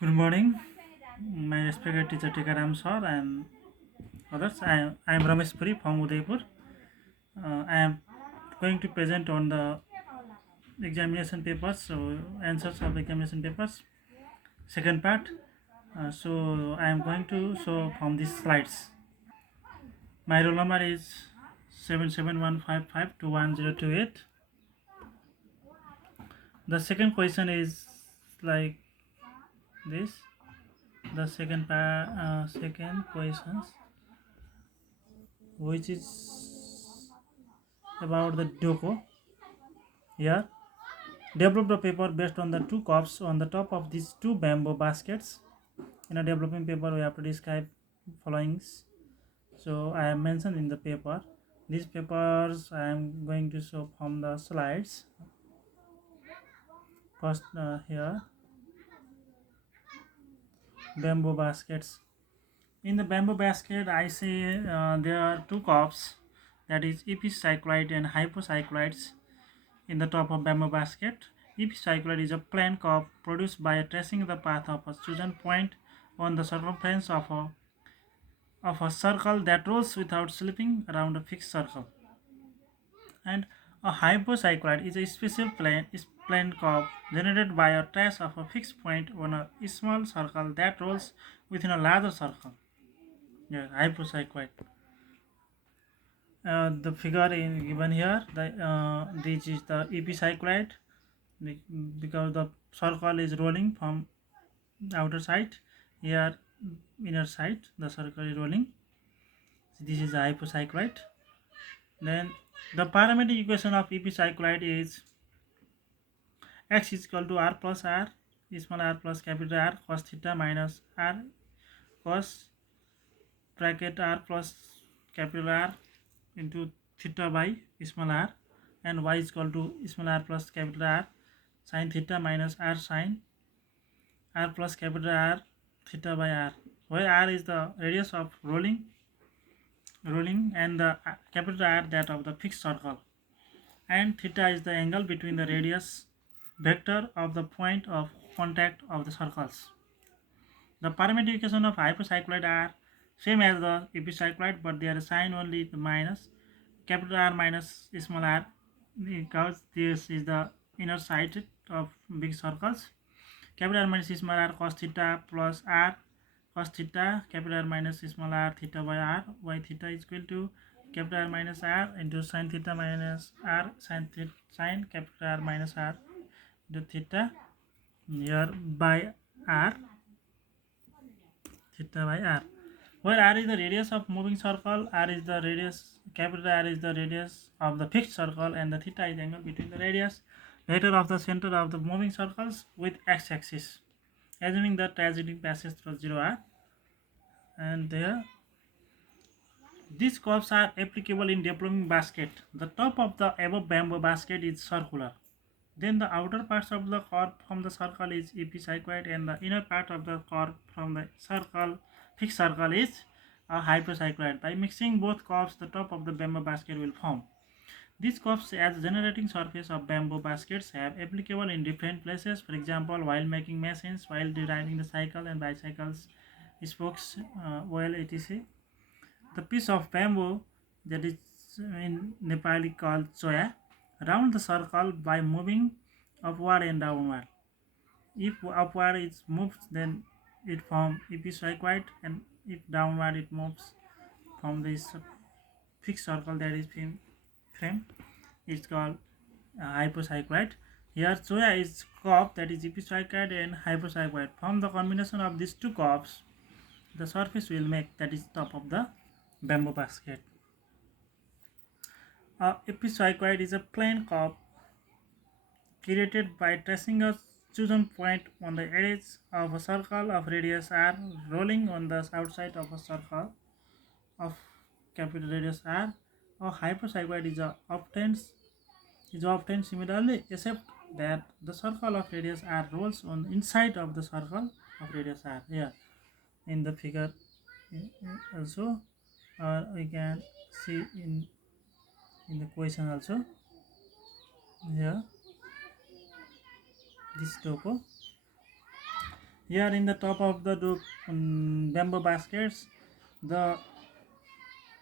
Good morning, my respected teacher Tikaram sir and others. I am Ramesh Puri from Udaipur. I am going to present on the examination papers, so answers of examination papers, second part. So I am going to show from these slides. My roll number is 7715521028. The second question is like this. The second questions, which is about the Doko. Here, develop the paper based on the two cups on the top of these two bamboo baskets. In a developing paper, we have to describe followings. So I have mentioned in the paper. These papers I am going to show from the slides. First, here, bamboo baskets. In the bamboo basket, I see there are two cups, that is epicycloid and hypocycloids. In the top of bamboo basket, epicycloid is a plain curve produced by tracing the path of a chosen point on the circumference of a circle that rolls without slipping around a fixed circle. And a hypocycloid is a special plane curve generated by a trace of a fixed point on a small circle that rolls within a larger circle. Yeah, hypocycloid. The figure in given here, this is the epicycloid because the circle is rolling from outer side. Here, inner side, the circle is rolling. This is a hypocycloid. Then the parametric equation of epicycloid is x is equal to r plus r, small r plus capital R cos theta minus r cos bracket r plus capital R into theta by small r, and y is equal to small r plus capital R sin theta minus r sin r plus capital R theta by r, where r is the radius of rolling and the capital R that of the fixed circle, and theta is the angle between the radius vector of the point of contact of the circles. The parametric equation of hypocycloid are same as the epicycloid, but they are assigned only the minus capital R minus small r, because this is the inner side of big circles. Capital R minus small r cos theta plus r cos theta, capital R minus small r theta by r, y theta is equal to capital R minus r into sin theta minus r sin capital R minus r into theta here by r theta by r, where r is the radius of moving circle, r is the radius, capital R is the radius of the fixed circle, and the theta is the angle between the radius vector of the center of the moving circles with x-axis, assuming the trajectory passes through 0 r. And there, these curves are applicable in developing basket. The top of the above bamboo basket is circular. Then the outer parts of the curve from the circle is epicycloid, and the inner part of the curve from the fixed circle is a hypocycloid. By mixing both curves, the top of the bamboo basket will form. These curves as generating surface of bamboo baskets have applicable in different places. For example, while making machines, while deriving the cycle and bicycles, spokes, oil, etc. The piece of bamboo that is in Nepali called choya round the circle by moving upward and downward. If upward it moves, then it forms epicycloid, and if downward it moves from this fixed circle that is frame, it's called hypocycloid. Here choya is curve that is epicycloid and hypocycloid. From the combination of these two curves, the surface will make, that is top of the bamboo basket. A epicycloid is a plane curve created by tracing a chosen point on the edge of a circle of radius r rolling on the outside of a circle of capital radius r. A hypocycloid is often similarly, except that the circle of radius r rolls on inside of the circle of radius r. Here in the figure also, we can see in the question also. Here this topo. Here in the top of the bamboo baskets, the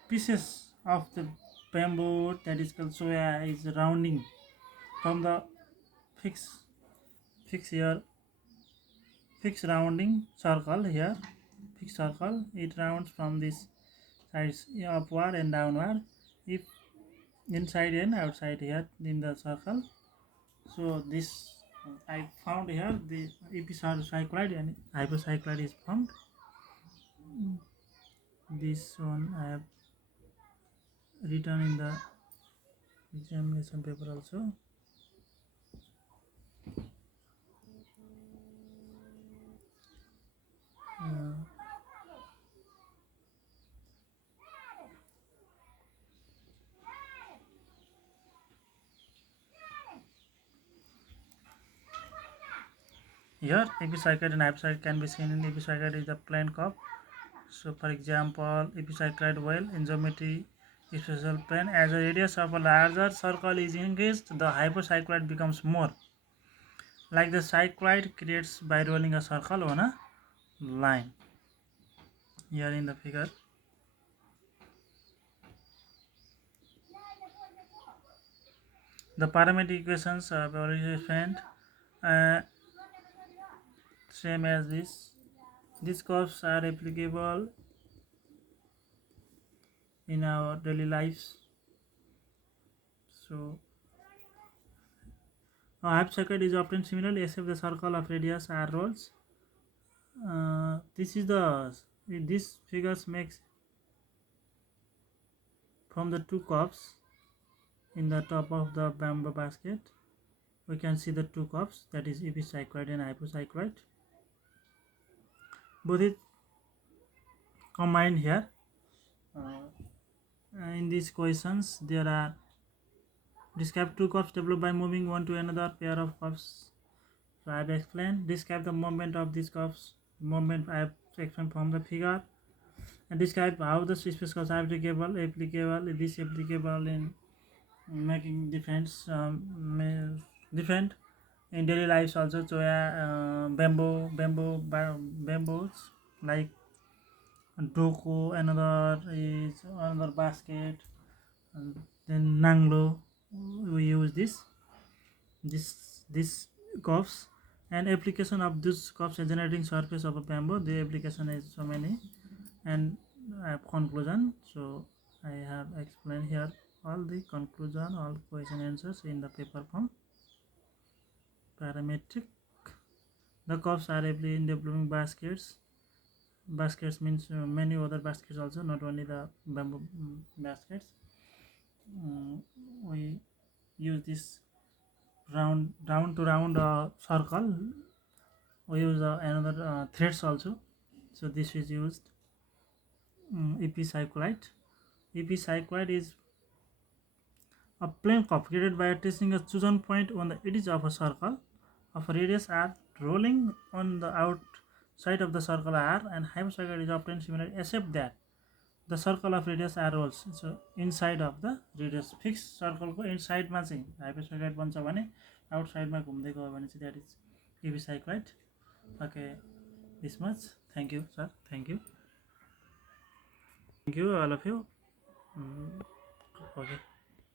pieces of the bamboo that is called soya is rounding from the fixed here, fixed rounding circle here, fixed circle. It rounds from this sides upward and downward, if inside and outside here in the circle. So this I found here the epicycloid and hypocycloid is found. This one I have written in the examination paper also. Here epicycloid and hypocycloid can be seen. In epicycloid is the plain cup. So for example, epicycloid whale in geometry special plane, as a radius of a larger circle is increased, the hypocycloid becomes more like the cycloid creates by rolling a circle on a line. Here in the figure, the parametric equations are very different, same as this. These curves are applicable in our daily lives. So a hypocycloid is often similar except the circle of radius r rolls. This figures makes from the two cups in the top of the bamboo basket. We can see the two cups, that is epicycloid and hypocycloid. Both is combined here. In these questions, there are describe two cups developed by moving one to another pair of cups. So I have explained. Describe the movement of these cups. Movement I have explained from the figure. And describe how the space cups are applicable in making different in daily lives also. Soya, bamboos like doko, another is another basket, and then nanglo. We use this cups, and application of this cups generating surface of a bamboo. The application is so many, and I have conclusion. So I have explained here all the conclusion, all question answers in the paper form. Parametric. The cups are available in developing baskets. Baskets means many other baskets also, not only the bamboo baskets. We use this round to round circle. We use another threads also. So this is used. Epicycloid. Epicycloid is a plane cup created by tracing a chosen point on the edge of a circle of a radius r rolling on the outside of the circle r, and hypocycloid is often similar except that the circle of radius r rolls. So inside of the radius fixed circle को inside मा चाहिँ hypocycloid बन्छ भने outside मा घुम्दै गयो भने चाहिँ that is epicycloid. Okay, this much. Thank you, sir. Thank you all of you. Okay.